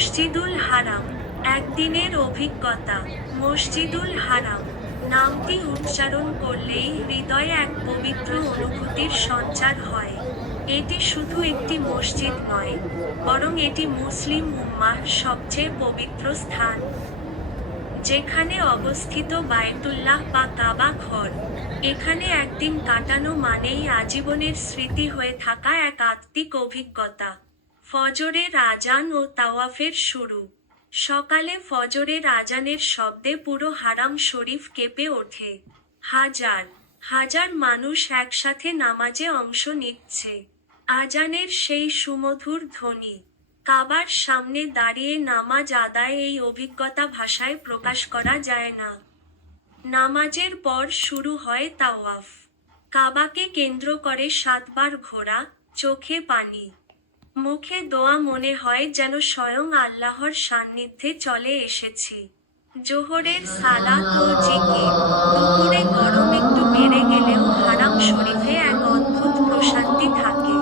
মসজিদুল হারাম, একদিনের অভিজ্ঞতা। মসজিদুল হারাম, নামটি উচ্চারণ করলেই হৃদয়ে এক পবিত্র অনুভূতির সঞ্চার হয়। এটি শুধু একটি মসজিদ নয়, বরং এটি মুসলিম উম্মার সবচেয়ে পবিত্র স্থান। যেখানে অবস্থিত বায়তুল্লাহ বা কাবা ঘর, এখানে একদিন কাটানো মানেই আজীবনের স্মৃতি হয়ে থাকা এক আত্মিক অভিজ্ঞতা। ফজরের আজান ও তাওয়াফের শুরু। সকালে ফজরের আজানের শব্দে পুরো হারাম শরীফ কেঁপে ওঠে। হাজার হাজার মানুষ একসাথে নামাজে অংশ নিচ্ছে। আজানের সেই সুমধুর ধ্বনি, কাবার সামনে দাঁড়িয়ে নামাজ আদায় এই অভিজ্ঞতা ভাষায় প্রকাশ করা যায় না। নামাজের পর শুরু হয় তাওয়াফ। কাবাকে কেন্দ্র করে সাতবার ঘোরা চোখে পানি। মুখে দোয়া মনে হয় যেন স্বয়ং আল্লাহর সান্নিধ্যে চলে এসেছি। জোহরের সালাত ও জিকির। দুপুরে গরম একটু বেড়ে গেলেও হারাম শরীফে এক অদ্ভুত প্রশান্তি থাকে।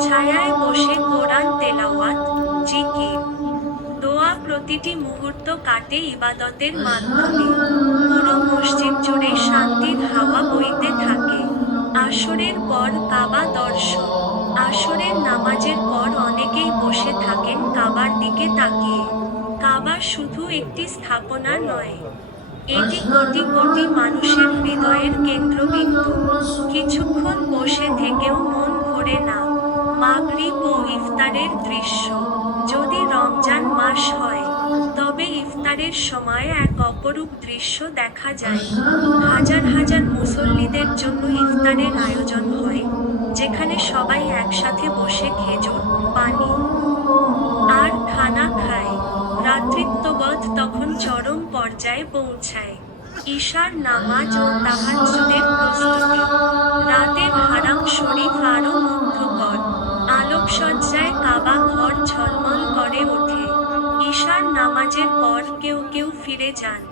ছায়ায় বসে কোরআন তেলাওয়াত, জিকির। দোয়া প্রতিটি মুহূর্ত কাটে ইবাদতের মাধ্যমে। পুরো মসজিদ জুড়ে শান্তির হাওয়া বইতে থাকে। আসরের পর কাবা দর্শন। আসরের নামাজের পর অনেকেই বসে থাকেন কাবার দিকে তাকিয়ে। কাবা শুধু একটি স্থাপনা নয়, এটি কোটি কোটি মানুষের হৃদয়ের কেন্দ্রবিন্দু। কিছুক্ষণ বসে থেকেও মন ভরে না। মাগরিব ও ইফতারের দৃশ্য। যদি রমজান মাস হয়, তবে ইফতারের সময় এক অপরূপ দৃশ্য দেখা যায়। হাজার হাজার মুসল্লিদের জন্য ইফতারের আয়োজন একসাথে বসে খেজুর পানি। আর খানা খায়। ভ্রাতৃত্ববোধ তখন চরম পর্যায়ে পৌঁছায়। ঈশার নামাজ ও তাহাজ্জুদের প্রস্তুতি। রাতের হারাম শরীফ আরও মুগ্ধকর। আলোকসজ্জায় কাবা ঘর ঝলমল করে ওঠে। ঈশার নামাজের পর কেউ কেউ ফিরে যান।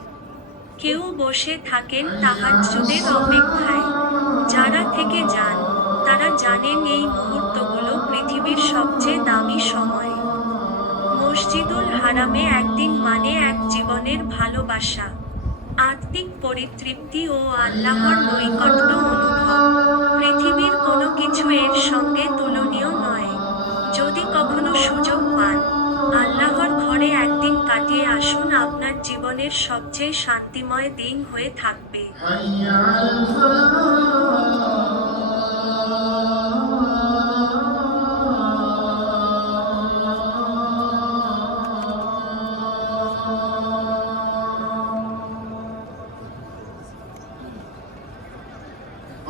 কেউ বসে থাকেন তাহাজ্জুদের অপেক্ষায়। যারা থেকে যান, তারা জানেন এই মুহূর্তগুলো পৃথিবীর সবচেয়ে দামি সময়। মসজিদুল হারামে একদিন মানে এক জীবনের ভালোবাসা, আত্মিক পরিতৃপ্তি ও আল্লাহর নৈকট্য অনুভব। পৃথিবীর কোনো কিছু এর সঙ্গে তুলনীয় নয়। যদি কখনো সুযোগ পান, আল্লাহর ঘরে একদিন কাটিয়ে আসুন আপনার জীবনের সবচেয়ে শান্তিময় দিন হয়ে থাকবে।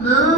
No.